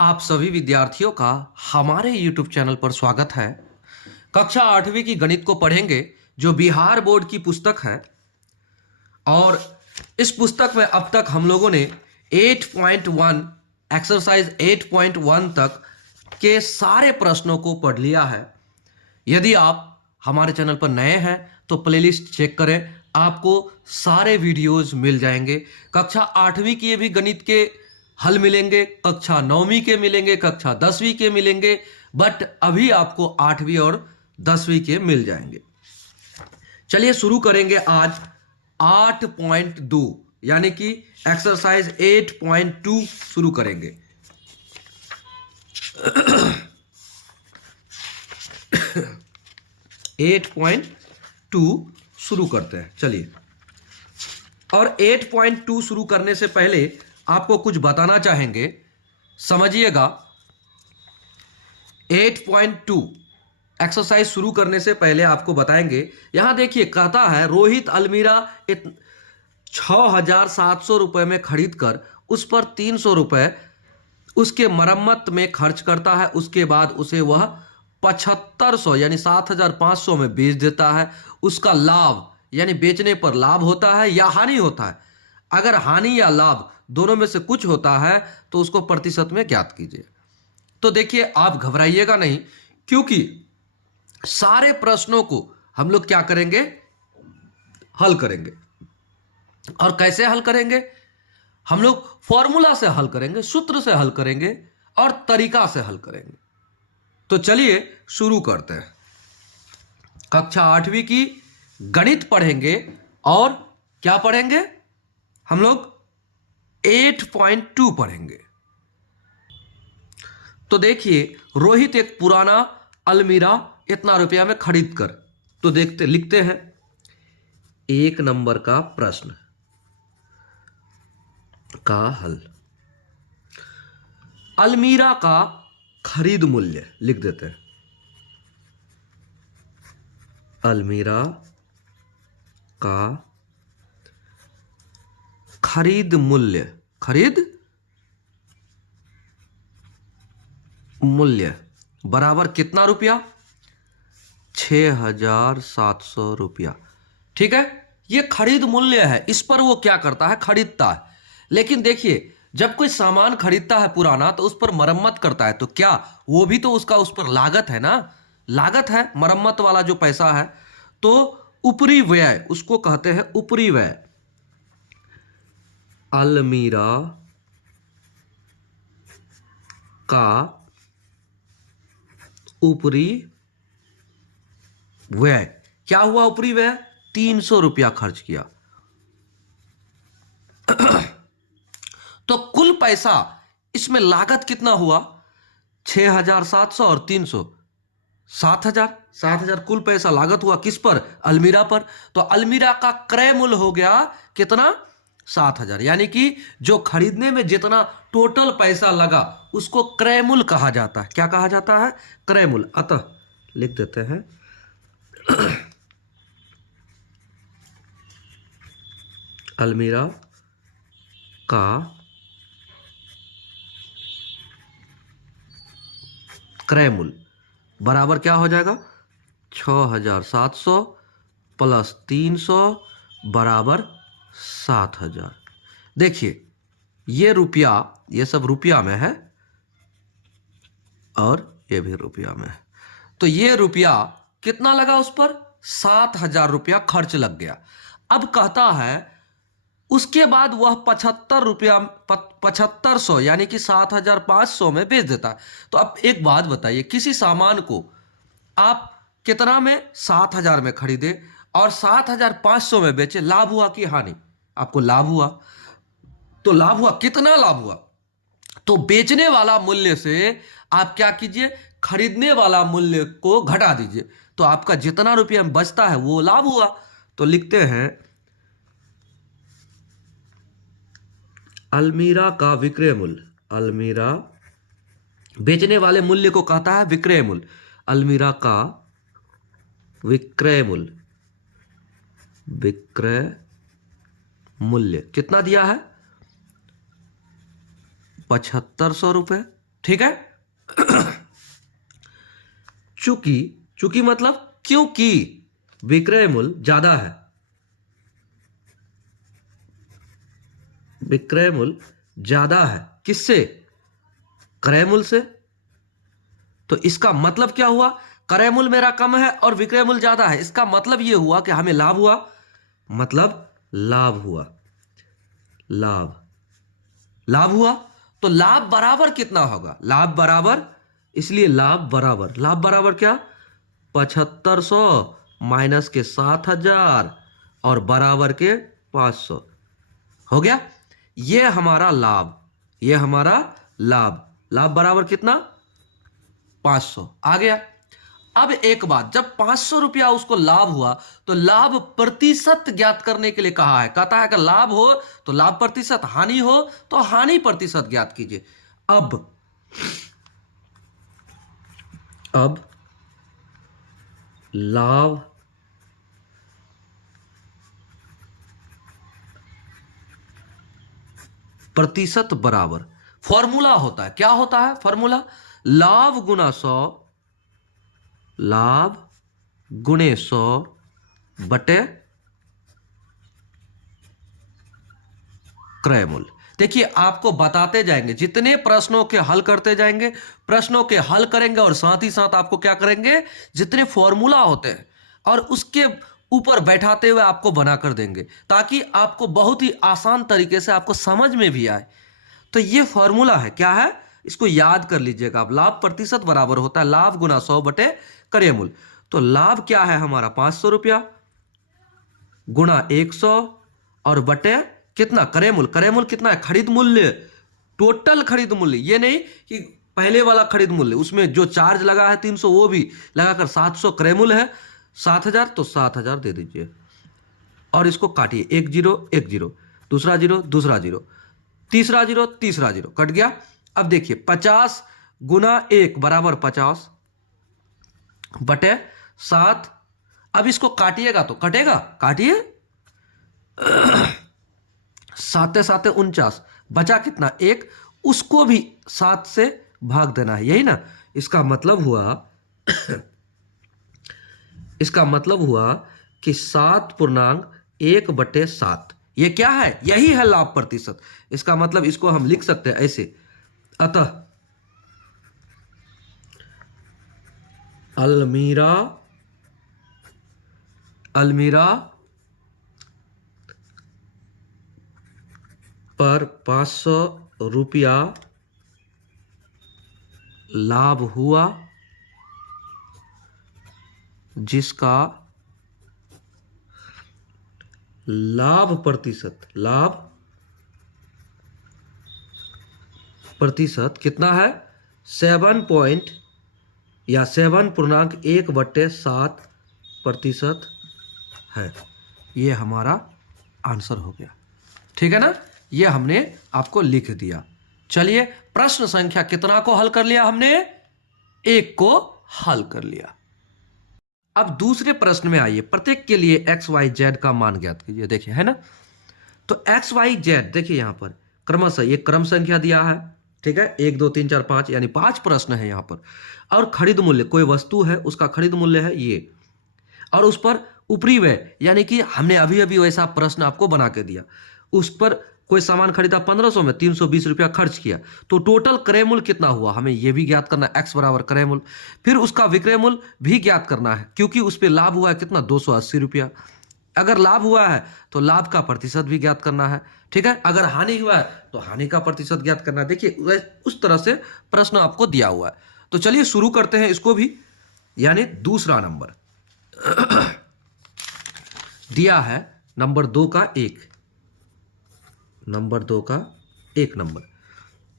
आप सभी विद्यार्थियों का हमारे YouTube चैनल पर स्वागत है। कक्षा 8वीं की गणित को पढ़ेंगे जो बिहार बोर्ड की पुस्तक है। और इस पुस्तक में अब तक हम लोगों ने 8.1 एक्सरसाइज 8.1 तक के सारे प्रश्नों को पढ़ लिया है। यदि आप हमारे चैनल पर नए हैं तो प्लेलिस्ट चेक करें, आपको सारे वीडियोस मिल जाएंगे। कक्षा 8वीं के भी गणित के हल मिलेंगे, कक्षा 9वीं के मिलेंगे, कक्षा 10वीं के मिलेंगे, बट अभी आपको 8वीं और 10वीं के मिल जाएंगे। चलिए शुरू करेंगे आज 8.2 यानी कि एक्सरसाइज 8.2 शुरू करेंगे। 8.2 शुरू करते हैं। चलिए, और 8.2 शुरू करने से पहले आपको कुछ बताना चाहेंगे, समझिएगा। 8.2 एक्सरसाइज शुरू करने से पहले आपको बताएंगे। यहां देखिए, कहता है रोहित अलमीरा 6,700 रुपये में खरीद कर उस पर 300 रुपये उसके मरम्मत में खर्च करता है। उसके बाद उसे वह 7500 यानी 7,500 में बेच देता है। उसका लाभ यानी बेचने पर लाभ होता है या हानि होता है। अगर हानि या लाभ दोनों में से कुछ होता है तो उसको प्रतिशत में ज्ञात कीजिए। तो देखिए, आप घबराइएगा नहीं, क्योंकि सारे प्रश्नों को हम लोग क्या करेंगे, हल करेंगे। और कैसे हल करेंगे? हम लोग फॉर्मूला से हल करेंगे, सूत्र से हल करेंगे और तरीका से हल करेंगे। तो चलिए शुरू करते हैं। कक्षा 8वीं की गणित पढ़ेंगे और क्या पढ़ेंगे? हम लोग 8.2 पढ़ेंगे। तो देखिए, रोहित एक पुराना अलमीरा इतना रुपया में खरीद कर, तो देखते लिखते हैं 1 नंबर का प्रश्न का हल। अलमीरा का खरीद मूल्य लिख देते हैं। अलमीरा का खरीद मूल्य, खरीद मूल्य बराबर कितना रुपया? 6,700 रुपया। ठीक है, ये खरीद मूल्य है। इस पर वो क्या करता है? खरीदता है। लेकिन देखिए, जब कोई सामान खरीदता है पुराना तो उस पर मरम्मत करता है, तो क्या वो भी तो उसका उस पर लागत है ना? लागत है, मरम्मत वाला जो पैसा है। तो ऊपरी व्यय उसको कहते हैं ऊपरी व्यय। अलमीरा का ऊपरी व्यय क्या हुआ? ऊपरी व्यय 300 रुपया खर्च किया। तो कुल पैसा इसमें लागत कितना हुआ? 6,700 और 300 7,000। 7,000 कुल पैसा लागत हुआ। किस पर? अलमीरा पर। तो अलमीरा का क्रय मूल्य हो गया कितना? 7,000। यानी कि जो खरीदने में जितना टोटल पैसा लगा उसको क्रय मूल्य कहा जाता है। क्या कहा जाता है? क्रय मूल्य। अतः लिख देते हैं अलमीरा का क्रय मूल्य बराबर क्या हो जाएगा? 6,700 प्लस 300 बराबर 7,000। देखिए, ये रुपया, ये सब रुपया में है और ये भी रुपया में है। तो ये रुपया कितना लगा उस पर? 7,000 रुपया खर्च लग गया। अब कहता है उसके बाद वह 7,500 यानी कि 7,500 में बेच देता है। तो अब एक बात बताइए, किसी सामान को आप कितना में? 7,000 में खरीदे और 7,500 में बेचे, लाभ हुआ कि हानि? आपको लाभ हुआ। तो लाभ हुआ, कितना लाभ हुआ? तो बेचने वाला मूल्य से आप क्या कीजिए? खरीदने वाला मूल्य को घटा दीजिए, तो आपका जितना रुपया बचता है वो लाभ हुआ। तो लिखते हैं अलमीरा का विक्रय मूल्य। अलमीरा बेचने वाले मूल्य को कहता है विक्रय मूल्य। अलमीरा का विक्रय मूल्य, विक्रय मूल्य कितना दिया है? 7,500 रुपये। ठीक है। चूंकि, चूंकि मतलब क्योंकि विक्रय मूल्य ज्यादा है, विक्रय मूल्य ज्यादा है किससे? क्रय मूल्य से। तो इसका मतलब क्या हुआ? क्रय मूल्य मेरा कम है और विक्रय मूल्य ज्यादा है, इसका मतलब यह हुआ कि हमें लाभ हुआ, मतलब लाभ हुआ, लाभ, लाभ हुआ। तो लाभ बराबर कितना होगा? लाभ बराबर, इसलिए लाभ बराबर, लाभ बराबर क्या? 7500 माइनस के 7000 और बराबर के 500 हो गया। ये हमारा लाभ, ये हमारा लाभ, लाभ बराबर कितना? 500 आ गया। अब एक बात, जब 500 रुपया उसको लाभ हुआ तो लाभ प्रतिशत ज्ञात करने के लिए कहा है, कहता है कि लाभ हो तो लाभ प्रतिशत, हानि हो तो हानि प्रतिशत ज्ञात कीजिए। अब लाभ प्रतिशत बराबर, फॉर्मूला होता है, क्या होता है फॉर्मूला? लाभ गुना 100, लाभ गुणे 100 बटे क्रय मूल्य। देखिए आपको बताते जाएंगे, जितने प्रश्नों के हल करते जाएंगे, प्रश्नों के हल करेंगे और साथ ही साथ आपको क्या करेंगे, जितने फॉर्मूला होते हैं और उसके ऊपर बैठाते हुए आपको बनाकर देंगे, ताकि आपको बहुत ही आसान तरीके से आपको समझ में भी आए। तो ये फॉर्मूला है, क्या है, इसको याद कर लीजिएगा आप। लाभ प्रतिशत बराबर होता है लाभ गुना 100 बटे क्रय मूल्य। तो लाभ क्या है हमारा? 500 रुपया गुणा 100 और बटे कितना? क्रय मूल्य। क्रय मूल्य कितना है? खरीद मूल्य, टोटल खरीद मूल्य, ये नहीं कि पहले वाला खरीद मूल्य, उसमें जो चार्ज लगा है 300 वो भी लगाकर 700 क्रय मूल्य है, 7000, तो 7000 दे दीजिए और इसको काटिए, 1 0 1 0, दूसरा जीरो दूसरा जीरो, तीसरा जीरो तीसरा जीरो, कट गया। अब देखिए 50 गुना 1 बराबर 50 बटे 7। अब इसको काटिएगा तो कटेगा, काटिए, 7 7 49, बचा कितना? 1, उसको भी 7 से भाग देना है, यही ना। इसका मतलब हुआ इसका मतलब हुआ कि 7.1 बटे 7, ये क्या है? यही है लाभ प्रतिशत। इसका मतलब इसको हम लिख सकते हैं ऐसे, अतः अलमीरा, अलमीरा पर 500 रुपया लाभ हुआ, जिसका लाभ प्रतिशत, लाभ प्रतिशत कितना है? 7.1 बटे 7% है। ये हमारा आंसर हो गया, ठीक है ना। ये हमने आपको लिख दिया। चलिए प्रश्न संख्या कितना को हल कर लिया हमने? 1 को हल कर लिया। अब दूसरे प्रश्न में आइए, प्रत्येक के लिए एक्स वाई जेड का मान ज्ञात कीजिए। देखिए है ना, तो एक्स वाई जेड देखिए यहां पर क्रमशः ये क्रम संख्या दिया है, ठीक है, 1 2 3 4 5, यानी 5 प्रश्न है यहां पर। और खरीद मूल्य, कोई वस्तु है उसका खरीद मूल्य है ये, और उस पर ऊपरी व्यय, यानी कि हमने अभी अभी वैसा प्रश्न आपको बना के दिया, उस पर कोई सामान खरीदा 1500 में, 320 रुपया खर्च किया, तो टोटल क्रय मूल्य कितना हुआ, हमें यह भी ज्ञात करना है, एक्स बराबर क्रय मूल्य। फिर उसका विक्रय मूल्य भी ज्ञात करना है, क्योंकि उस पर लाभ हुआ है कितना? 280 रुपया। अगर लाभ हुआ है तो लाभ का प्रतिशत भी ज्ञात करना है, ठीक है। अगर हानि हुआ है तो हानि का प्रतिशत ज्ञात करना है। देखिए उस तरह से प्रश्न आपको दिया हुआ है। तो चलिए शुरू करते हैं इसको भी, यानी दूसरा नंबर दिया है नंबर 2 का 1, नंबर 2 का 1 नंबर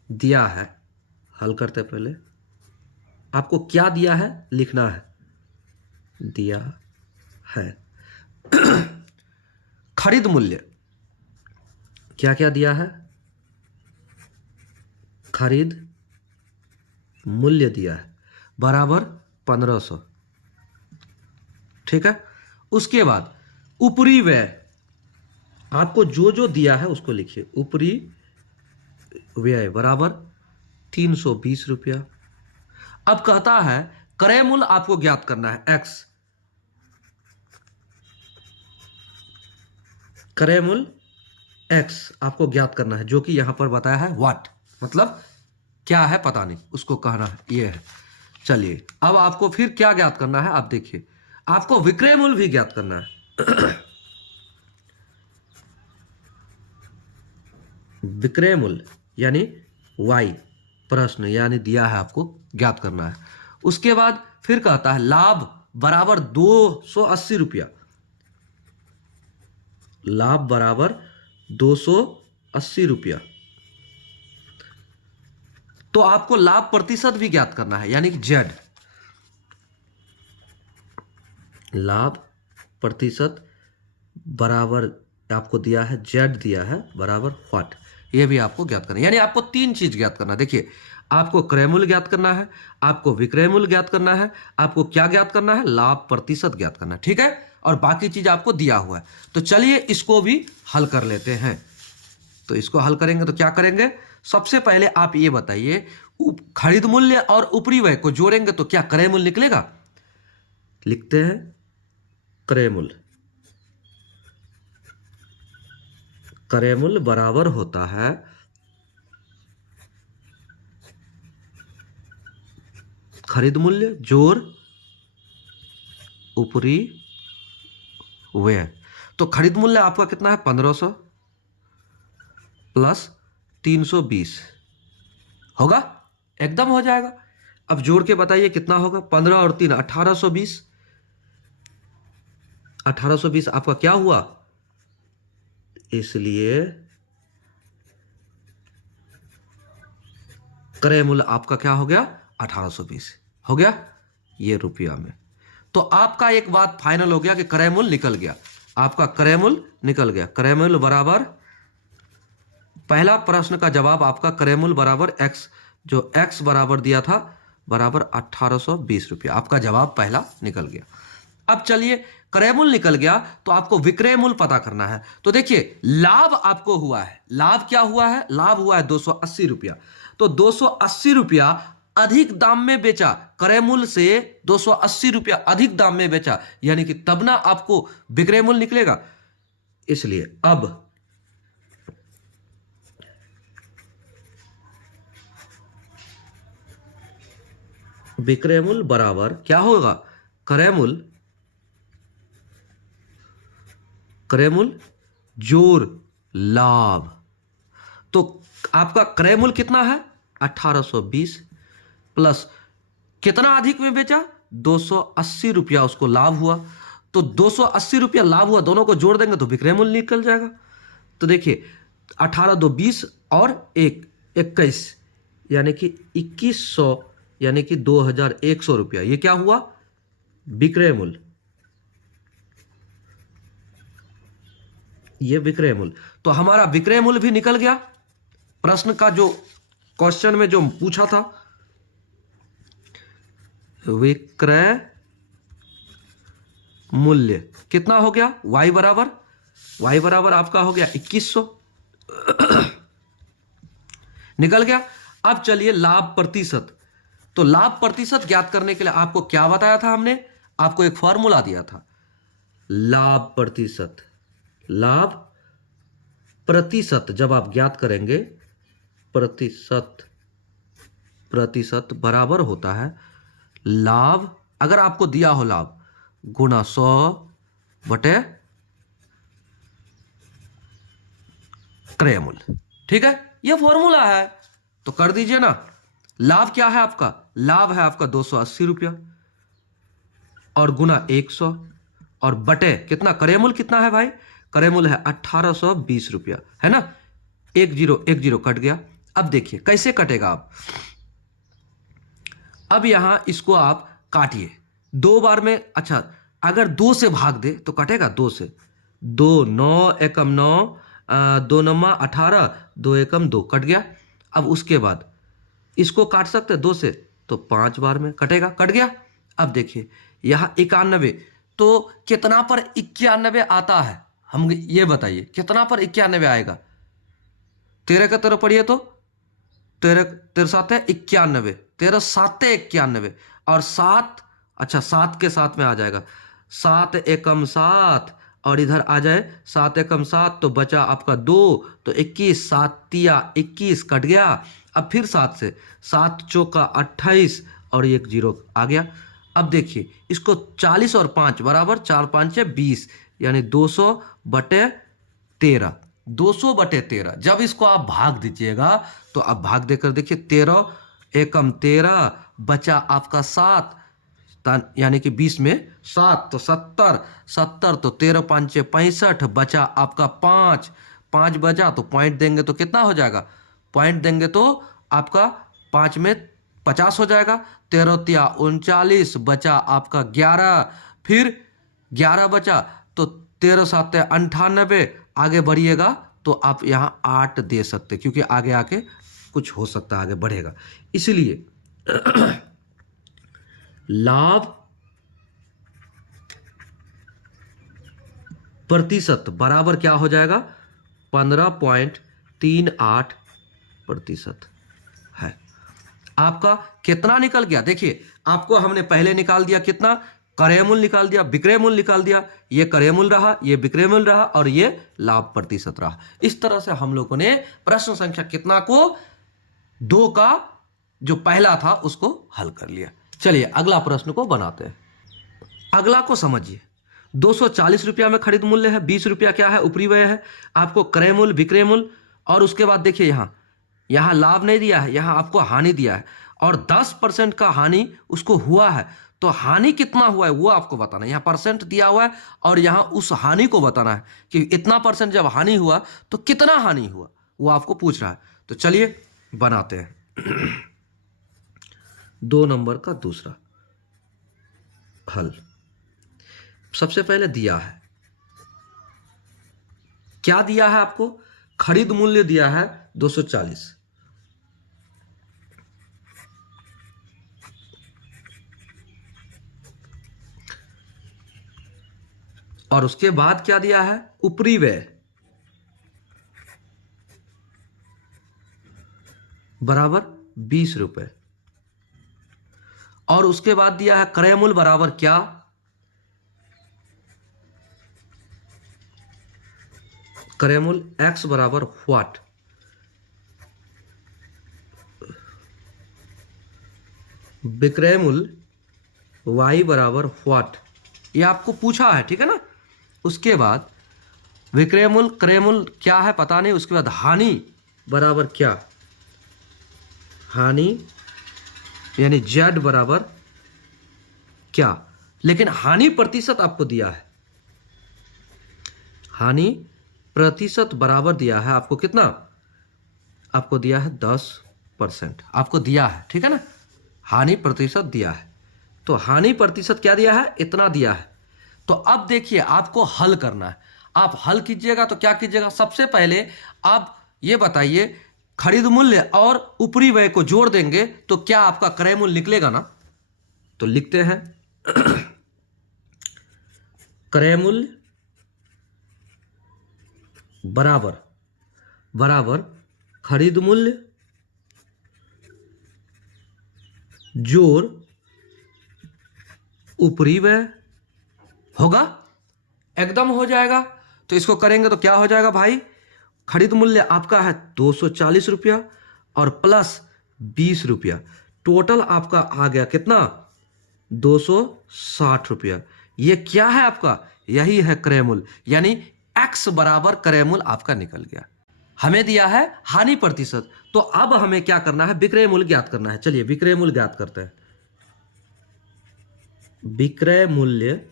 दिया है। हल करते पहले आपको क्या दिया है लिखना है, दिया है खरीद मूल्य, क्या क्या दिया है? खरीद मूल्य दिया है बराबर 1500, ठीक है। उसके बाद ऊपरी व्यय, आपको जो जो दिया है उसको लिखिए, ऊपरी व्यय बराबर 320 रुपया। अब कहता है क्रय मूल्य आपको ज्ञात करना है एक्स, क्रय मूल्य एक्स आपको ज्ञात करना है, जो कि यहां पर बताया है वाट, मतलब क्या है पता नहीं, उसको कहना है ये है। चलिए अब आपको फिर क्या ज्ञात करना है, आप देखिए आपको विक्रय मूल्य भी ज्ञात करना है। विक्रय मूल्य यानी वाई, प्रश्न यानी दिया है आपको ज्ञात करना है। उसके बाद फिर कहता है लाभ बराबर 280 रुपया, लाभ बराबर 280 रुपया। तो आपको लाभ प्रतिशत भी ज्ञात करना है, यानी कि जेड, लाभ प्रतिशत बराबर आपको दिया है जेड दिया है बराबर व्हाट, ये भी आपको ज्ञात करना है। यानी आपको तीन चीज ज्ञात करना है। देखिए आपको क्रय मूल्य ज्ञात करना है, आपको विक्रय मूल्य ज्ञात करना है, आपको क्या ज्ञात करना है, लाभ प्रतिशत ज्ञात करना है, ठीक है। और बाकी चीज आपको दिया हुआ है। तो चलिए इसको भी हल कर लेते हैं। तो इसको हल करेंगे तो क्या करेंगे, सबसे पहले आप ये बताइए खरीद मूल्य और उपरिव्यय को जोड़ेंगे तो क्या क्रय मूल्य निकलेगा। लिखते हैं क्रय मूल्य, क्रय मूल्य बराबर होता है खरीद मूल्य जोड़ उपरी व्यय। तो खरीद मूल्य आपका कितना है 1500 प्लस 320 होगा, एकदम हो जाएगा। अब जोड़ के बताइए कितना होगा, 15 और 3 1820, 1820 आपका क्या हुआ, इसलिए क्रय मूल्य आपका क्या हो गया 1820 हो गया ये रुपया में। तो आपका एक बात फाइनल हो गया कि क्रय मूल्य निकल गया, आपका क्रय मूल्य निकल गया। क्रय मूल्य बराबर, पहला प्रश्न का जवाब आपका क्रय मूल्य बराबर एक्स, जो एक्स बराबर दिया था बराबर 1820 रुपया, आपका जवाब पहला निकल गया। अब चलिए क्रय मूल्य निकल गया तो आपको विक्रय मूल्य पता करना है। तो देखिए लाभ आपको हुआ है, लाभ क्या हुआ है, लाभ हुआ है 280 रुपया। तो 280 रुपया अधिक दाम में बेचा, क्रय मूल्य से 280 रुपया अधिक दाम में बेचा, यानी कि तब ना आपको विक्रय मूल्य निकलेगा। इसलिए अब विक्रय मूल्य बराबर क्या होगा, क्रय मूल्य, क्रय मूल्य जोड़ लाभ। तो आपका क्रय मूल्य कितना है 1820 प्लस कितना अधिक में बेचा 280 रुपया उसको लाभ हुआ। तो 280 रुपया लाभ हुआ, दोनों को जोड़ देंगे तो विक्रय मूल्य निकल जाएगा। तो देखिए 18 2 20 और 1 21, यानी कि 2100, यानी कि 2100 रुपया, ये क्या हुआ विक्रय मूल्य, ये विक्रय मूल्य। तो हमारा विक्रय मूल्य भी निकल गया। प्रश्न का जो क्वेश्चन में जो पूछा था विक्रय मूल्य कितना हो गया, y बराबर आपका हो गया 2100 निकल गया। अब चलिए लाभ प्रतिशत। तो लाभ प्रतिशत ज्ञात करने के लिए आपको क्या बताया था हमने, आपको एक फॉर्मूला दिया था, लाभ प्रतिशत, लाभ प्रतिशत जब आप ज्ञात करेंगे प्रतिशत बराबर होता है लाभ, अगर आपको दिया हो लाभ गुणा 100 बटे क्रय मूल्य, ठीक है, यह फॉर्मूला है। तो कर दीजिए ना, लाभ क्या है आपका, लाभ है आपका 280 रुपया और गुणा 100 और बटे कितना, क्रय मूल्य कितना है भाई, क्रय मूल्य है 1820 रुपया, है ना, 1 0 कट गया। अब देखिए कैसे कटेगा आप, अब यहां इसको आप काटिए 2 बार में। अच्छा अगर 2 से भाग दे तो कटेगा 2 से, 2 9 एकम 9 2 नमा 18 2 एकम 2 कट गया। अब उसके बाद इसको काट सकते 2 से तो 5 बार में कटेगा, कट गया। अब देखिए यहां 91, तो कितना पर 91 आता है, हम ये बताइए कितना पर 91 आएगा, 13 का तरफ पढ़िए तो तेरह तेरह साते 91, 13 साते 91 और 7, अच्छा 7 के साथ में आ जाएगा 7 एकम 7 और इधर आ जाए 7 एकम 7 तो बचा आपका 2, तो 21, 7 तिया 21 कट गया। अब फिर 7 से 7 चौका 28 और एक 0 आ गया। अब देखिए इसको 40 और 5 बराबर 4 5 20 यानी 200/13, 200/13। जब इसको आप भाग दीजिएगा तो आप भाग देकर देखिए 13 एकम 13 बचा आपका 7 यानी कि 20 में 7 तो 70, 70 तो 13 5 65 बचा आपका 5, 5 बचा तो पॉइंट देंगे तो कितना हो जाएगा, पॉइंट देंगे तो आपका 5 में 50 हो जाएगा। 13 तिया 39 बचा आपका 11, फिर 11 बचा तो 13 साते 98। आगे बढ़िएगा तो आप यहाँ 8 दे सकते क्योंकि आगे आके कुछ हो सकता है, आगे बढ़ेगा। इसलिए लाभ प्रतिशत बराबर क्या हो जाएगा, 15.38% है। आपका कितना निकल गया, देखिए आपको हमने पहले निकाल दिया कितना, क्रय मूल्य निकाल दिया, विक्रय मूल्य निकाल दिया, ये क्रय मूल्य रहा, ये विक्रय मूल्य रहा और ये लाभ प्रतिशत रहा। इस तरह से हम लोगों ने प्रश्न संख्या कितना को 2 का जो पहला था उसको हल कर लिया। चलिए अगला प्रश्न को बनाते हैं। अगला को समझिए, 240 रुपया में खरीद मूल्य है, 20 रुपया क्या है, ऊपरी व्यय है। आपको क्रय मूल्य, विक्रय मूल्य और उसके बाद देखिए यहां लाभ नहीं दिया है, यहां आपको हानि दिया है और 10% का हानि उसको हुआ है। तो हानि कितना हुआ है वो आपको बताना है, यहाँ परसेंट दिया हुआ है और यहाँ उस हानि को बताना है कि इतना परसेंट जब हानि हुआ तो कितना हानि हुआ, वो आपको पूछ रहा है। तो चलिए बनाते हैं 2 नंबर का दूसरा हल। सबसे पहले दिया है, क्या दिया है आपको, खरीद मूल्य दिया है 240 और उसके बाद क्या दिया है, ऊपरी व्यय बराबर 20 रुपए और उसके बाद दिया है क्रय मूल्य बराबर क्या, क्रय मूल्य x बराबर व्हाट, विक्रय मूल्य y बराबर व्हाट, ये आपको पूछा है, ठीक है ना। उसके बाद विक्रय मूल्य क्रय मूल्य क्या है पता नहीं, उसके बाद हानि बराबर क्या, हानि यानी z बराबर क्या, लेकिन हानि प्रतिशत आपको दिया है, हानि प्रतिशत बराबर दिया है आपको कितना, आपको दिया है 10% आपको दिया है, ठीक है ना, हानि प्रतिशत दिया है। तो हानि प्रतिशत क्या दिया है, इतना दिया है। तो अब देखिए आपको हल करना है, आप हल कीजिएगा तो क्या कीजिएगा, सबसे पहले आप ये बताइए खरीद मूल्य और ऊपरी व्यय को जोड़ देंगे तो क्या आपका क्रय मूल्य निकलेगा ना। तो लिखते हैं क्रय मूल्य बराबर खरीद मूल्य जोड़ ऊपरी व्यय होगा, एकदम हो जाएगा। तो इसको करेंगे तो क्या हो जाएगा भाई, खरीद मूल्य आपका है 240 रुपया और प्लस 20 रुपया, टोटल आपका आ गया कितना, 260 रुपया। ये क्या है आपका, यही है क्रय मूल्य, यानी x बराबर क्रय मूल्य आपका निकल गया। हमें दिया है हानि प्रतिशत, तो अब हमें क्या करना है, विक्रय मूल्य ज्ञात करना है। चलिए विक्रय मूल्य ज्ञात करते हैं। विक्रय मूल्य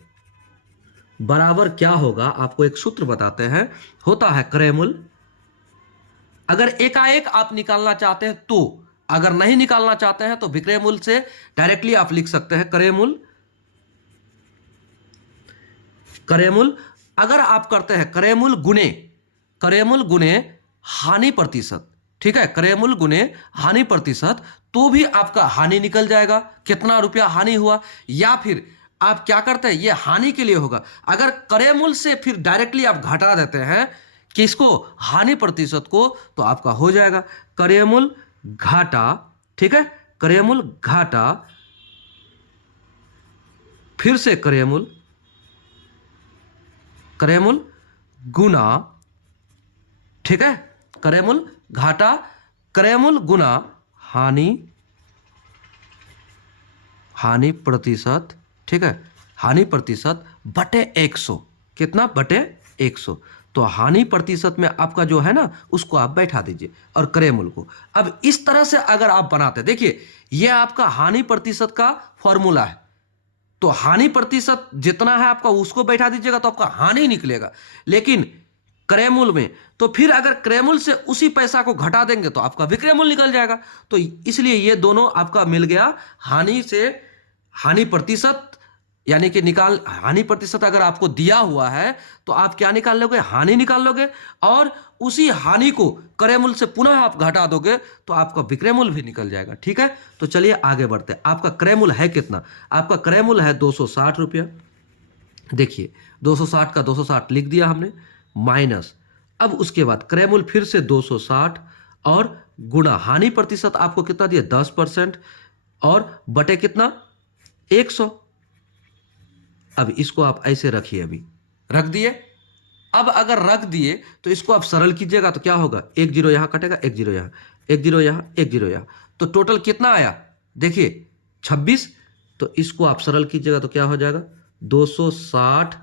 बराबर क्या होगा, आपको एक सूत्र बताते हैं, होता है क्रय मूल्य, अगर एकाएक आप निकालना चाहते हैं तो, अगर नहीं निकालना चाहते हैं तो विक्रय मूल्य से डायरेक्टली आप लिख सकते हैं क्रय मूल्य, क्रय मूल्य अगर आप करते हैं क्रय मूल्य गुणे हानि प्रतिशत, ठीक है, क्रय मूल्य गुणे हानि प्रतिशत, तो भी आपका हानि निकल जाएगा, कितना रुपया हानि हुआ। या फिर आप क्या करते हैं, ये हानि के लिए होगा, अगर क्रय मूल्य से फिर डायरेक्टली आप घटा देते हैं किसको, हानि प्रतिशत को, तो आपका हो जाएगा क्रय मूल्य घाटा, ठीक है, क्रय मूल्य घाटा, फिर से क्रय मूल्य गुना, ठीक है, क्रय मूल्य घाटा, क्रय मूल्य गुना हानि प्रतिशत, ठीक है, हानि प्रतिशत बटे 100, कितना, बटे 100। तो हानि प्रतिशत में आपका जो है ना उसको आप बैठा दीजिए और क्रय मूल्य को। अब इस तरह से अगर आप बनाते, देखिए ये आपका हानि प्रतिशत का फॉर्मूला है, तो हानि प्रतिशत जितना है आपका उसको बैठा दीजिएगा तो आपका हानि निकलेगा। लेकिन क्रय मूल्य में तो फिर अगर क्रय मूल्य से उसी पैसा को घटा देंगे तो आपका विक्रय मूल्य निकल जाएगा। तो इसलिए ये दोनों आपका मिल गया, हानि से हानि प्रतिशत, यानी कि हानि प्रतिशत अगर आपको दिया हुआ है तो आप क्या निकाल लोगे, हानि निकाल लोगे, और उसी हानि को क्रय मूल्य से पुनः आप घटा दोगे तो आपका विक्रय मूल्य भी निकल जाएगा। ठीक है, तो चलिए आगे बढ़ते हैं। आपका क्रय मूल्य है कितना, आपका क्रय मूल्य है 260 रुपया। देखिए 260 का 260 लिख दिया हमने, माइनस, अब उसके बाद क्रय मूल्य फिर से 260 और गुणा हानि प्रतिशत आपको कितना दिया, 10%, और बटे कितना, 100। अब इसको आप ऐसे रखिए, अभी रख दिए। अब अगर रख दिए तो इसको आप सरल कीजिएगा तो क्या होगा, 1 0 यहां कटेगा, 1 0 यहां, 1 0 यहां, 1 0 यहां, तो टोटल कितना आया, देखिए 26। तो इसको आप सरल कीजिएगा तो क्या हो जाएगा, 260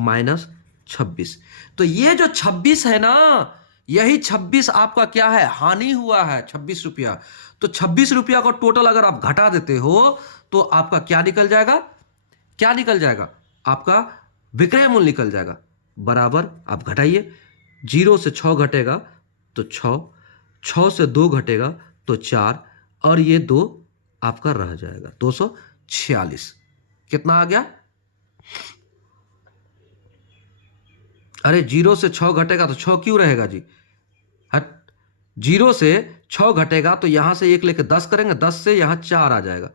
माइनस 26। तो ये जो 26 है ना, यही 26 आपका क्या है, हानि हुआ है, 26 रुपया। तो 26 रुपया को टोटल अगर आप घटा देते हो तो आपका क्या निकल जाएगा, क्या निकल जाएगा, आपका विक्रय मूल्य निकल जाएगा। बराबर आप घटाइए, 0 से 6 घटेगा तो 6, 6 से 2 घटेगा तो 4, और ये 2 आपका रह जाएगा, 246। कितना आ गया, अरे 0 से 6 घटेगा तो 6 क्यों रहेगा जी, हट, 0 से 6 घटेगा तो यहां से 1 लेके 10 करेंगे, 10 से यहां 4 आ जाएगा।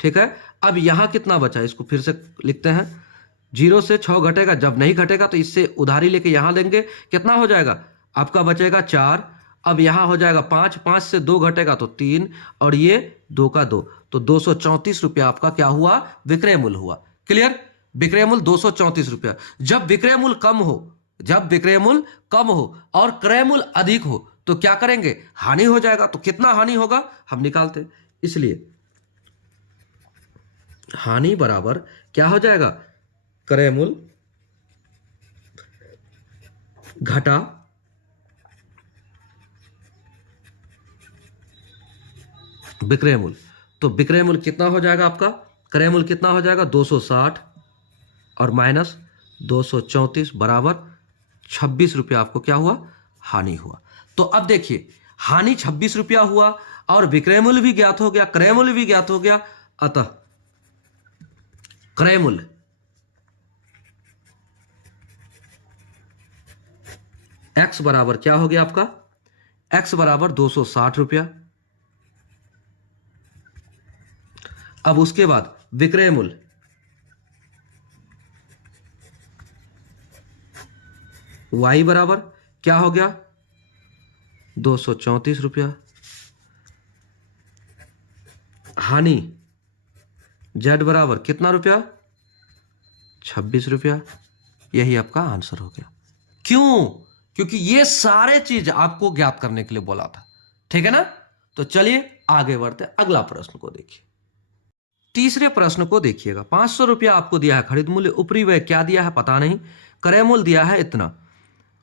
ठीक है, अब यहां कितना बचा, इसको फिर से लिखते हैं, 0 से 6 घटेगा, जब नहीं घटेगा तो इससे उधारी लेके यहां लेंगे, कितना हो जाएगा, आपका बचेगा 4। अब यहां हो जाएगा 5, 5 से 2 घटेगा तो 3, और ये 2 का 2, तो 234 रुपया आपका क्या हुआ, विक्रय मूल्य हुआ। क्लियर, विक्रय मूल्य 234 रुपया। जब विक्रय मूल्य कम हो, जब विक्रय मूल्य कम हो और क्रय मूल्य अधिक हो तो क्या करेंगे, हानि हो जाएगा। तो कितना हानि होगा हम निकालते हैं, इसलिए हानि बराबर क्या हो जाएगा, क्रय मूल्य घटा विक्रय मूल्य। तो विक्रय मूल्य कितना हो जाएगा आपका, क्रय मूल्य कितना हो जाएगा, 260 और माइनस 234 बराबर 26 रुपया आपको क्या हुआ, हानि हुआ। तो अब देखिए हानि 26 रुपया हुआ और विक्रय मूल्य भी ज्ञात हो गया, क्रय मूल्य भी ज्ञात हो गया, अतः क्रय मूल्य x बराबर क्या हो गया आपका, x बराबर 260 रुपया। अब उसके बाद विक्रय मूल्य y बराबर क्या हो गया, 234 रुपया। हानि z बराबर कितना रुपया, 26 रुपया। यही आपका आंसर हो गया। क्यों, क्योंकि ये सारे चीज आपको ज्ञात करने के लिए बोला था। ठीक है ना, तो चलिए आगे बढ़ते, अगला प्रश्न को देखिए। तीसरे प्रश्न को देखिएगा, 500 रुपया आपको दिया है खरीद मूल्य, ऊपरी व्यय क्या दिया है पता नहीं, क्रय मूल्य दिया है इतना,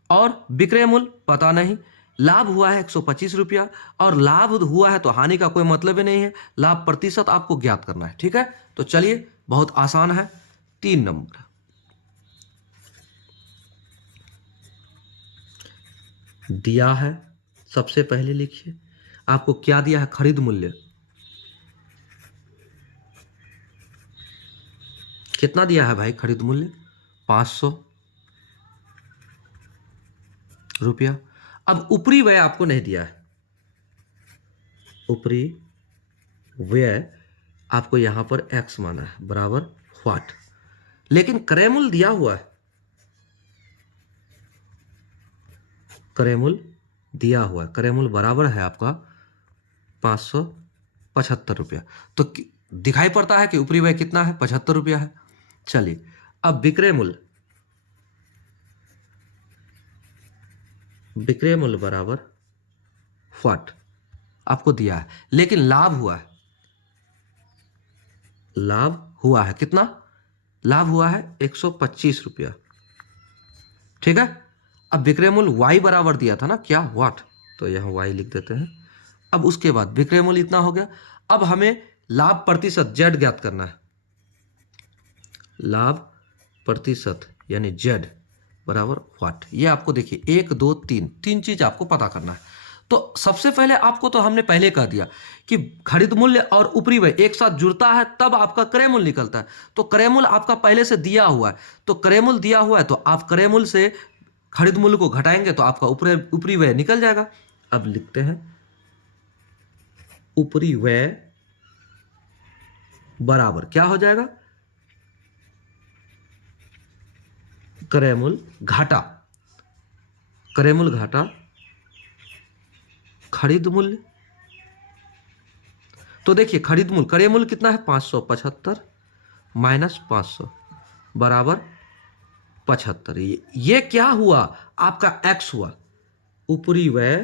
और विक्रय मूल्य पता नहीं, लाभ हुआ है 125 रुपया, और लाभ हुआ है तो हानि का कोई मतलब ही नहीं है, लाभ प्रतिशत आपको ज्ञात करना है। ठीक है, तो चलिए बहुत आसान है, 3 नंबर दिया है। सबसे पहले लिखिए आपको क्या दिया है, खरीद मूल्य कितना दिया है भाई, खरीद मूल्य 500 रुपया। अब ऊपरी व्यय आपको नहीं दिया है, ऊपरी व्यय आपको यहां पर x माना है बराबर व्हाट, लेकिन क्रय मूल्य दिया हुआ है, क्रय मूल्य दिया हुआ है, क्रय मूल्य बराबर है आपका 575 रुपया। तो दिखाई पड़ता है कि ऊपरी व्यय कितना है, 75 रुपया है। चलिए अब विक्रय मूल्य, विक्रय मूल्य बराबर व्हाट आपको दिया है, लेकिन लाभ हुआ है, लाभ हुआ है कितना, लाभ हुआ है 125 रुपया। ठीक है। अब विक्रय मूल्य y बराबर दिया था ना, क्या, व्हाट, तो यहां y लिख देते हैं। अब उसके बाद विक्रय मूल्य इतना हो गया। अब हमें लाभ प्रतिशत z ज्ञात करना है। लाभ प्रतिशत यानी z बराबर व्हाट। ये आपको देखिए 1 2 3 तीन चीज आपको पता करना है। तो सबसे पहले आपको तो हमने पहले कह दिया कि खरीद मूल्य और ऊपरी व्यय एक साथ जुड़ता है तब आपका क्रय मूल्य निकलता है। तो क्रय मूल्य आपका पहले से दिया हुआ है, तो क्रय मूल्य दिया हुआ है तो आप क्रय मूल्य से खरीद मूल्य को घटाएंगे तो आपका ऊपरी व्यय निकल जाएगा। अब लिखते हैं ऊपरी व्यय बराबर क्या हो जाएगा, क्रय मूल्य घाटा, क्रय मूल्य घाटा खरीद मूल्य। तो देखिए खरीद मूल्य, क्रय मूल्य कितना है 575 माइनस 500 बराबर 75। ये क्या हुआ, आपका x हुआ, ऊपरी व्यय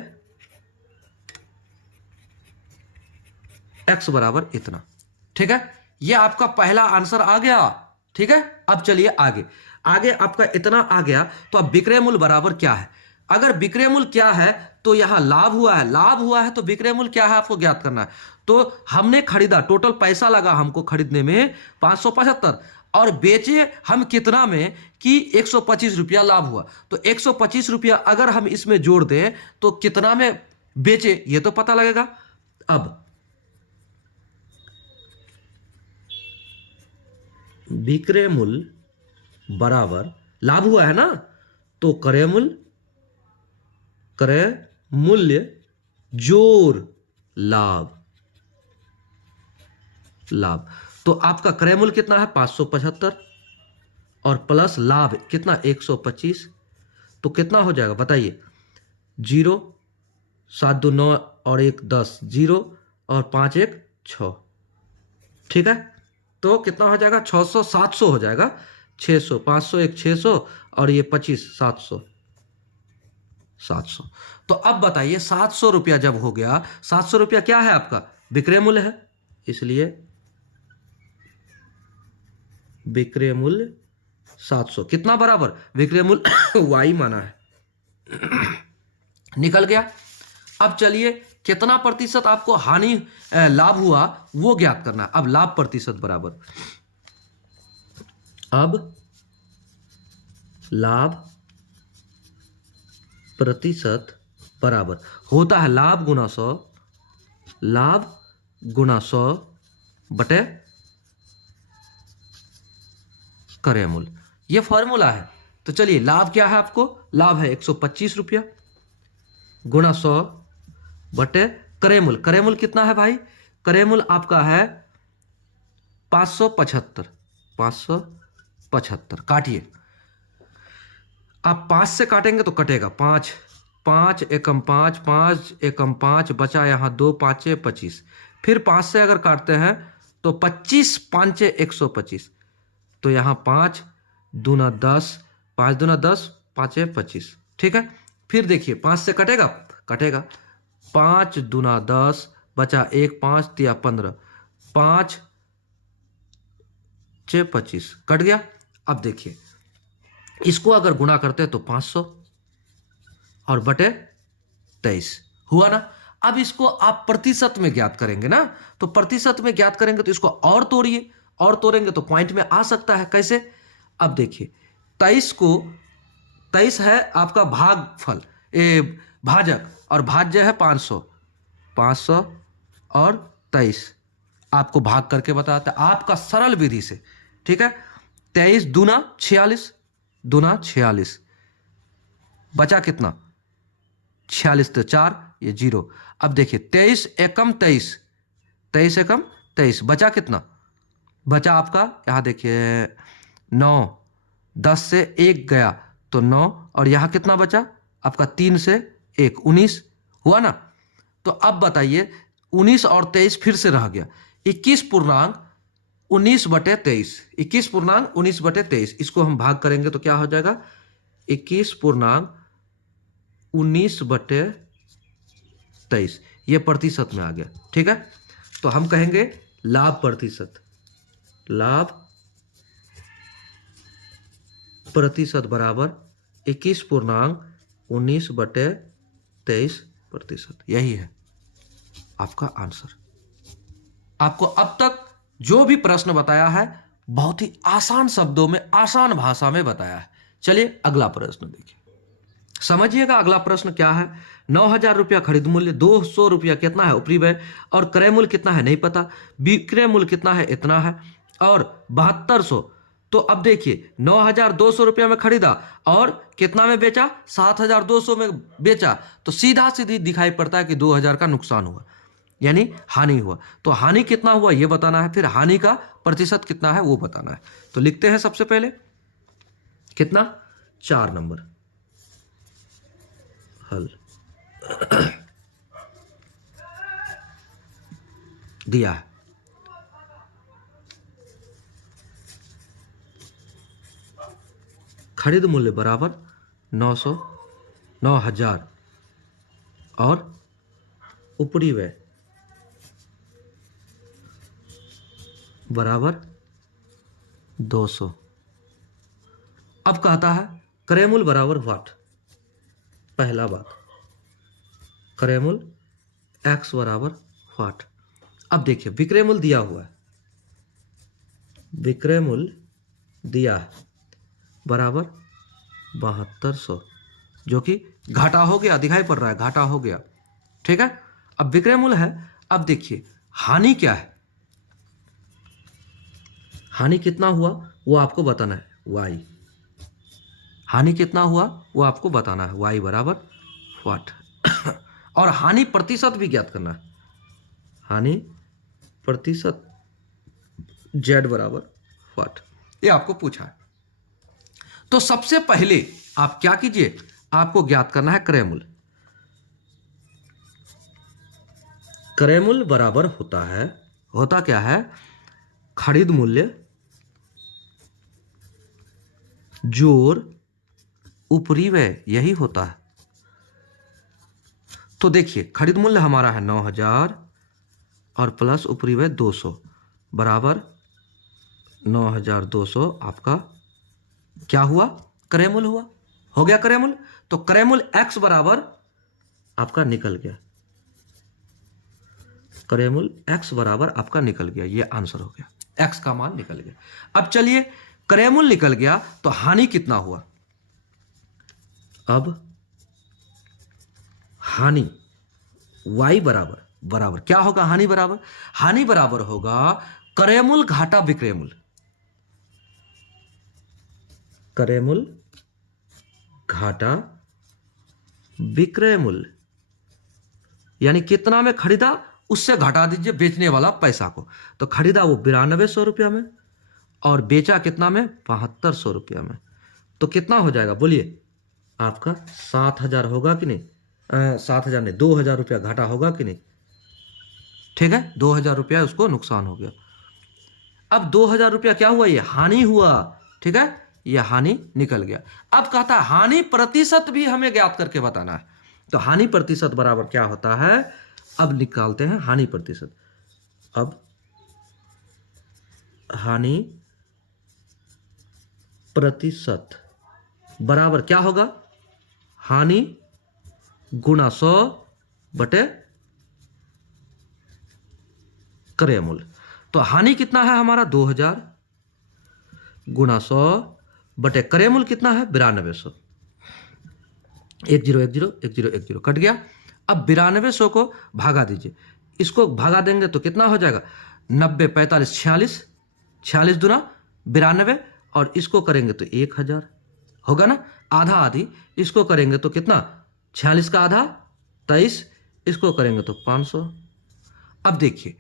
x बराबर इतना। ठीक है, ये आपका पहला आंसर आ गया। ठीक है, अब चलिए आगे, आगे आपका इतना आ गया। तो अब विक्रय मूल्य बराबर क्या है, अगर विक्रय मूल्य क्या है तो यहां लाभ हुआ है, लाभ हुआ है तो विक्रय मूल्य क्या है आपको ज्ञात करना है। तो हमने खरीदा, टोटल पैसा लगा हमको खरीदने में 575 और बेचे हम कितना में कि 125 रुपया लाभ हुआ। तो 125 रुपया अगर हम इसमें जोड़ दें तो कितना में बेचे ये तो पता लगेगा। अब विक्रय मूल्य बराबर लाभ हुआ है ना, तो क्रय मूल्य, क्रय मूल्य जोड़ लाभ, लाभ। तो आपका क्रय मूल्य कितना है 575 और प्लस लाभ कितना 125, तो कितना हो जाएगा बताइए, 0 7 2 9 और 1 10, 0 और 5 1 6। ठीक है, तो कितना हो जाएगा 600 700 हो जाएगा, 600 500 1 600 और ये 25 700 700। तो अब बताइए 700 रुपया जब हो गया, 700 रुपया क्या है आपका विक्रय मूल्य है, इसलिए विक्रय मूल्य 700 कितना बराबर विक्रय मूल्य y माना है। निकल गया। अब चलिए कितना प्रतिशत आपको हानि लाभ हुआ वो ज्ञात करना है। अब लाभ प्रतिशत बराबर, अब लाभ प्रतिशत बराबर होता है लाभ गुना 100, लाभ गुना 100 बटे क्रय मूल्य, ये फॉर्मूला है। तो चलिए लाभ क्या है आपको, लाभ है 125 रुपया गुना 100 बटे क्रय मूल्य, क्रय मूल्य कितना है भाई, क्रय मूल्य आपका है 575, 575 काटिए। आप 5 से काटेंगे तो कटेगा 5, 5 एकम 5, 5 एकम 5 बचा यहाँ 2 5 25, फिर 5 से अगर काटते हैं तो 25 5 125, तो यहाँ 5 दूना 10, 5 दूना 10 5 25। ठीक है, फिर देखिए 5 से कटेगा, कटेगा 5 दूना 10 बचा 1 5 तिया 15, 5 6 25 कट गया। अब देखिए इसको अगर गुणा करते हैं तो 500 और बटे 23 हुआ ना। अब इसको आप प्रतिशत में ज्ञात करेंगे ना, तो प्रतिशत में ज्ञात करेंगे तो इसको और तोड़िए, और तोड़ेंगे तो पॉइंट में आ सकता है। कैसे, अब देखिए 23 को, 23 है आपका भागफल भाजक और भाज्य है 500, 500 और 23 आपको भाग करके बताता है आपका सरल विधि से। ठीक है, 23 दूना 46, दूना 46 बचा कितना 46 तो 4 ये 0। अब देखिए 23 एकम 23, 23 एकम 23 बचा कितना, बचा आपका यहाँ देखिए 9, 10 से 1 गया तो 9 और यहाँ कितना बचा आपका 3 से 1 19 हुआ ना। तो अब बताइए 19 और 23 फिर से रह गया, 21.19/23, 21.19/23, इसको हम भाग करेंगे तो क्या हो जाएगा, 21.19/23, ये प्रतिशत में आ गया। ठीक है, तो हम कहेंगे लाभ प्रतिशत, लाभ प्रतिशत बराबर 21.19/23%, यही है आपका आंसर। आपको अब तक जो भी प्रश्न बताया है बहुत ही आसान शब्दों में, आसान भाषा में बताया है। चलिए अगला प्रश्न देखिए, समझिएगा अगला प्रश्न क्या है। 9,000 रुपया खरीद मूल्य, 200 रुपया कितना है उपरी व्यय, और क्रय मूल्य कितना है नहीं पता, विक्रय मूल्य कितना है इतना है, और 7200। तो अब देखिए 9,200 रुपया में खरीदा और कितना में बेचा, 7,200 में बेचा, तो सीधा सीधी दिखाई पड़ता है कि 2,000 का नुकसान हुआ, यानी हानि हुआ। तो हानि कितना हुआ ये बताना है, फिर हानि का प्रतिशत कितना है वो बताना है। तो लिखते हैं सबसे पहले कितना, 4 नंबर हल दिया है। खरीद मूल्य बराबर 9,000 और उपरी व्यय बराबर 200। अब कहता है क्रय मूल्य बराबर व्हाट, पहला बात क्रय मूल्य x बराबर व्हाट। अब देखिए विक्रय मूल्य दिया हुआ है, विक्रय मूल्य दिया है बराबर 7200, जो कि घाटा हो गया, दिखाई पड़ रहा है घाटा हो गया। ठीक है, अब विक्रय मूल्य है। अब देखिए हानि क्या है, हानि कितना हुआ वो आपको बताना है, y, हानि कितना हुआ वो आपको बताना है, y बराबर व्हाट। और हानि प्रतिशत भी ज्ञात करना है, हानि प्रतिशत z बराबर व्हाट, ये आपको पूछा है। तो सबसे पहले आप क्या कीजिए, आपको ज्ञात करना है क्रय मूल्य। क्रय मूल्य बराबर होता है, होता क्या है, खरीद मूल्य जोड़ उपरी व्यय, यही होता है। तो देखिए खरीद मूल्य हमारा है 9,000 और प्लस उपरी व्यय 200 बराबर 9,200, आपका क्या हुआ, क्रय मूल्य हुआ, हो गया क्रय मूल्य। तो क्रय मूल्य x बराबर आपका निकल गया, क्रय मूल्य x बराबर आपका निकल गया, ये आंसर हो गया, x का मान निकल गया। अब चलिए क्रय मूल्य निकल गया तो हानि कितना हुआ। अब हानि y बराबर क्या होगा, हानि बराबर होगा क्रय मूल्य घाटा विक्रय मूल्य, क्रय मूल्य घाटा विक्रय मूल्य, यानी कितना में खरीदा उससे घटा दीजिए बेचने वाला पैसा को। तो खरीदा वो 9200 रुपया में और बेचा कितना में, 7200 रुपया में। तो कितना हो जाएगा बोलिए, आपका 7,000 होगा कि नहीं, 7,000 नहीं, 2,000 रुपया घाटा होगा कि नहीं। ठीक है, 2,000 रुपया उसको नुकसान हो गया। अब 2,000 रुपया क्या हुआ, ये हानि हुआ। ठीक है, ये हानि निकल गया। अब कहता है हानि प्रतिशत भी हमें ज्ञात करके बताना है। तो हानि प्रतिशत बराबर क्या होता है, अब निकालते हैं हानि प्रतिशत। अब हानि प्रतिशत बराबर क्या होगा, हानि गुणा 100 बटे क्रय मूल्य। तो हानि कितना है हमारा 2,000 गुणा 100 बटे क्रय मूल्य कितना है 9200, 10 10 10 10 कट गया। अब 9200 को भागा दीजिए, इसको भागा देंगे तो कितना हो जाएगा, 90 45 46, 46 दूना 92, और इसको करेंगे तो 1,000 होगा ना, आधा आधी, इसको करेंगे तो कितना, 46 का आधा 23, इसको करेंगे तो 500। अब देखिए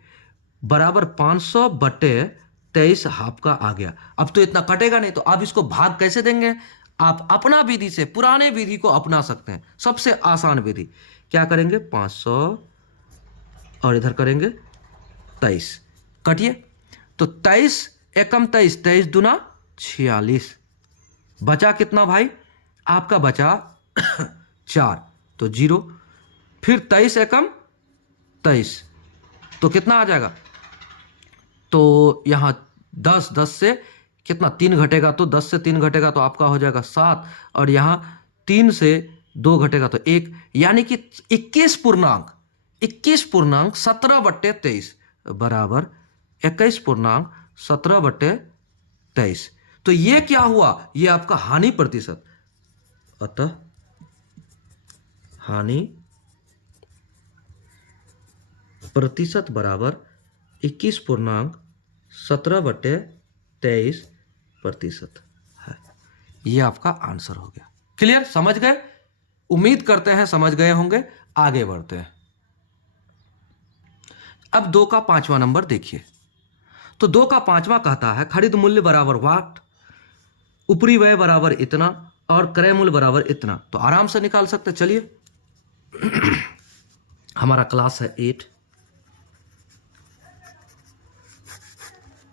बराबर 500 बटे 23 आपका आ गया। अब तो इतना कटेगा नहीं, तो अब इसको भाग कैसे देंगे, आप अपना विधि से, पुराने विधि को अपना सकते हैं, सबसे आसान विधि। क्या करेंगे, 500 और इधर करेंगे 23, काटिए। तो 23 एकम 23, 23 दूना 46, बचा कितना भाई आपका? बचा 4, तो 0। फिर 23 एकम 23, तो कितना आ जाएगा? तो यहाँ 10, 10 से कितना 3 घटेगा, तो 10 से 3 घटेगा तो आपका हो जाएगा 7, और यहाँ 3 से 2 घटेगा तो 1, यानी कि 21 पूर्णांक 17/23 बराबर 21 पूर्णांक 17/23। तो ये क्या हुआ? ये आपका हानि प्रतिशत। अतः हानि प्रतिशत बराबर 21 पूर्णांक 17/23% है। ये आपका आंसर हो गया। क्लियर? समझ गए? उम्मीद करते हैं समझ गए होंगे। आगे बढ़ते हैं। अब 2 का 5वां नंबर देखिए। तो 2 का 5वां कहता है खरीद मूल्य बराबर वाट, ऊपरी व्यय बराबर इतना और क्रय मूल्य बराबर इतना। तो आराम से निकाल सकते। चलिए हमारा क्लास है 8,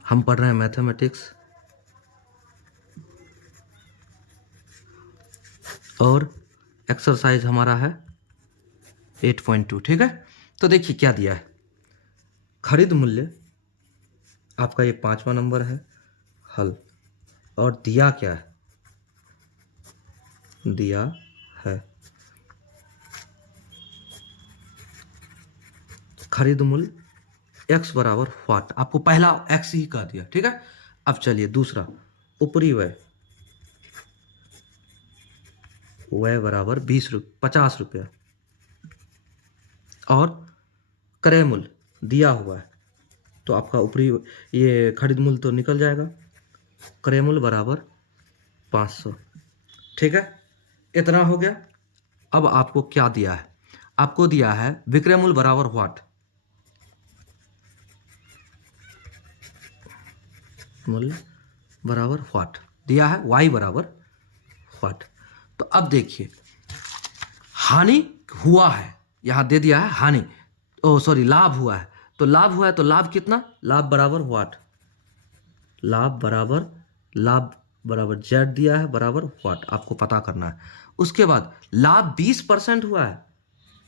हम पढ़ रहे हैं मैथमेटिक्स, और एक्सरसाइज हमारा है 8.2। ठीक है, तो देखिए क्या दिया है। खरीद मूल्य आपका ये 5वां नंबर है, हल, और दिया क्या है? दिया है खरीद मूल्य x बराबर वाट। आपको पहला x ही कह दिया। ठीक है, अब चलिए दूसरा, ऊपरी व्यय बराबर 50 रुपया, और क्रय मूल्य दिया हुआ है, तो आपका ऊपरी ये खरीद मूल्य तो निकल जाएगा, क्रय मूल्य बराबर 500। ठीक है, इतना हो गया। अब आपको क्या दिया है? आपको दिया है विक्रय मूल्य बराबर वाट, मूल्य बराबर वाट दिया है, y बराबर वाट। तो अब देखिए हानि हुआ है, यहां दे दिया है हानि, लाभ हुआ है। तो लाभ हुआ है, तो लाभ कितना? लाभ बराबर वाट, लाभ बराबर z दिया है बराबर वाट, आपको पता करना है। उसके बाद लाभ 20% हुआ है,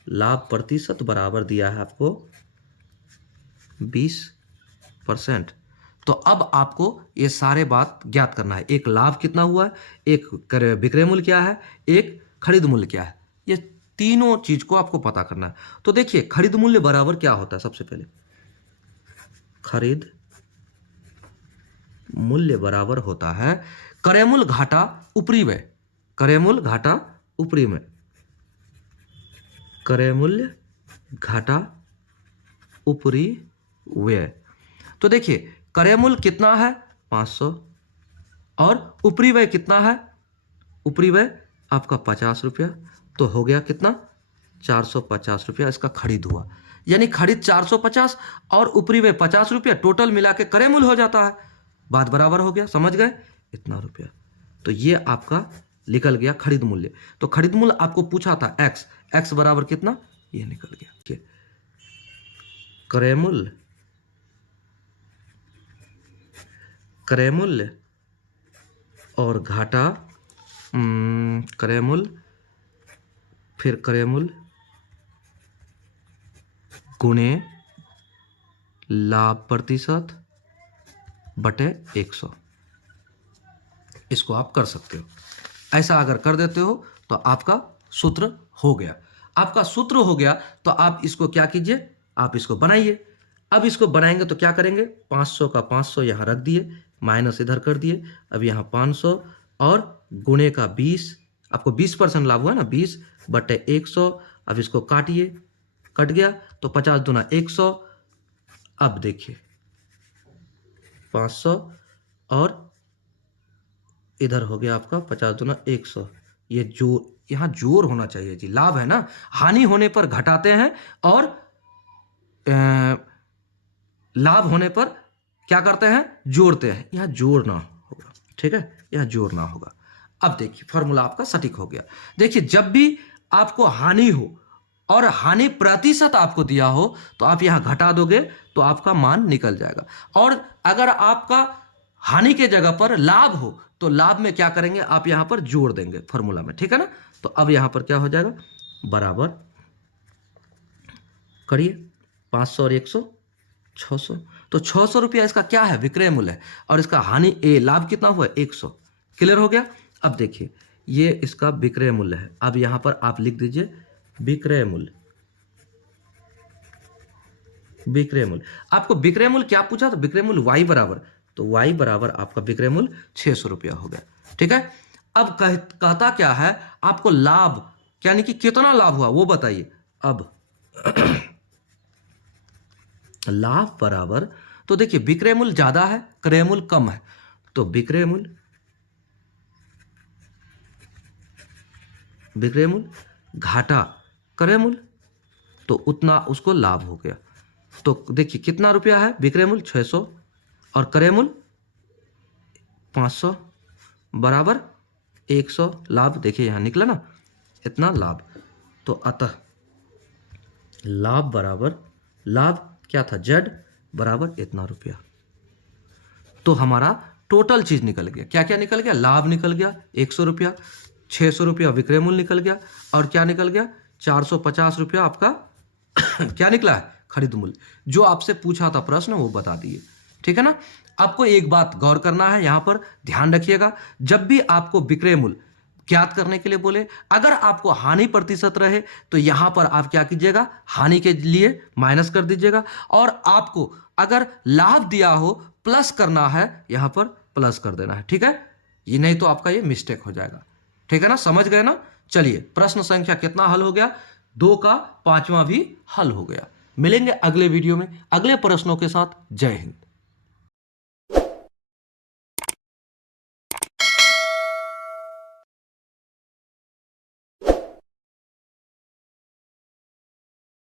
लाभ प्रतिशत बराबर दिया है आपको 20%। तो अब आपको ये सारे बात ज्ञात करना है। एक लाभ कितना हुआ है, एक विक्रय मूल्य क्या है, एक खरीद मूल्य क्या है, ये तीनों चीज को आपको पता करना है। तो देखिए खरीद मूल्य बराबर क्या होता है? सबसे पहले खरीद मूल्य बराबर होता है क्रय मूल्य घाटा ऊपरी व्यय, क्रय मूल्य घाटा ऊपरी व्यय, क्रय मूल्य घाटा ऊपरी व्यय। तो देखिए क्रय मूल्य कितना है? 500, और ऊपरी व्यय कितना है? ऊपरी व्यय आपका 50 रुपया, तो हो गया कितना? 450 रुपया इसका खरीद हुआ। यानी खरीद 450 और ऊपरी व्यय 50 रुपया, टोटल मिला के क्रय मूल्य हो जाता है। बात बराबर हो गया, समझ गए? इतना रुपया। तो ये आपका निकल गया खरीद मूल्य। तो खरीद मूल्य आपको पूछा था x बराबर कितना, ये निकल गया। क्रय मूल्य, क्रय मूल्य और घाटा, क्रय मूल्य फिर क्रय मूल्य गुणे लाभ प्रतिशत बटे 100। इसको आप कर सकते हो। ऐसा अगर कर देते हो तो आपका सूत्र हो गया। आपका सूत्र हो गया तो आप इसको क्या कीजिए, आप इसको बनाइए। अब इसको बनाएंगे तो क्या करेंगे, 500 का 500 यहाँ रख दिए, माइनस इधर कर दिए। अब यहाँ 500 और गुणे का 20, आपको 20% लाभ हुआ ना, 20 बटे 100। अब इसको काटिए, कट गया तो 50 दूना 100। अब देखिए 500 और इधर हो गया आपका 50 दूना 100। ये जोड़, यहाँ जोड़ होना चाहिए जी, लाभ है ना, हानि होने पर घटाते हैं और लाभ होने पर क्या करते हैं, जोड़ते हैं। यहाँ जोड़ना होगा, ठीक है, यहाँ जोड़ना होगा। अब देखिए फॉर्मूला आपका सटीक हो गया। देखिए जब भी आपको हानि हो और हानि प्रतिशत आपको दिया हो तो आप यहां घटा दोगे तो आपका मान निकल जाएगा। और अगर आपका हानि के जगह पर लाभ हो तो लाभ में क्या करेंगे, आप यहां पर जोड़ देंगे फॉर्मूला में, ठीक है ना। तो अब यहां पर क्या हो जाएगा, बराबर करिए 500 और 100 600। तो 600 रुपया इसका क्या है, विक्रय मूल्य है, और इसका हानि लाभ कितना हुआ 100। क्लियर हो गया। अब देखिए ये इसका विक्रय मूल्य है। अब यहां पर आप लिख दीजिए विक्रय मूल्य। विक्रय मूल्य, आपको विक्रय मूल्य क्या पूछा, तो विक्रय मूल्य y बराबर, तो y बराबर आपका विक्रय मूल्य 600 रुपया हो गया, ठीक है। अब कहता क्या है, आपको लाभ यानी कि कितना लाभ हुआ वो बताइए। अब लाभ बराबर, तो देखिए विक्रय मूल्य ज्यादा है, क्रय मूल्य कम है, तो विक्रय मूल्य घाटा क्रय मूल्य, तो उतना उसको लाभ हो गया। तो देखिए कितना रुपया है, विक्रय मूल्य 600 और क्रय मूल्य 500 बराबर 100, लाभ देखिए यहां निकला ना इतना लाभ। तो अतः लाभ बराबर, लाभ क्या था z बराबर इतना रुपया। तो हमारा टोटल चीज निकल गया, क्या क्या निकल गया, लाभ निकल गया 100 रुपया, 600 रुपया विक्रय मूल्य निकल गया, और क्या निकल गया 450 रुपया आपका क्या निकला है, खरीद मूल्य। जो आपसे पूछा था प्रश्न वो बता दिए, ठीक है ना। आपको एक बात गौर करना है, यहां पर ध्यान रखिएगा, जब भी आपको विक्रय मूल्य ज्ञात करने के लिए बोले, अगर आपको हानि प्रतिशत रहे तो यहां पर आप क्या कीजिएगा, हानि के लिए माइनस कर दीजिएगा, और आपको अगर लाभ दिया हो प्लस करना है, यहां पर प्लस कर देना है, ठीक है। ये नहीं तो आपका ये मिस्टेक हो जाएगा, ठीक है ना, समझ गए ना। चलिए प्रश्न संख्या कितना हल हो गया, 2 का 5वां भी हल हो गया। मिलेंगे अगले वीडियो में अगले प्रश्नों के साथ। जय हिंद।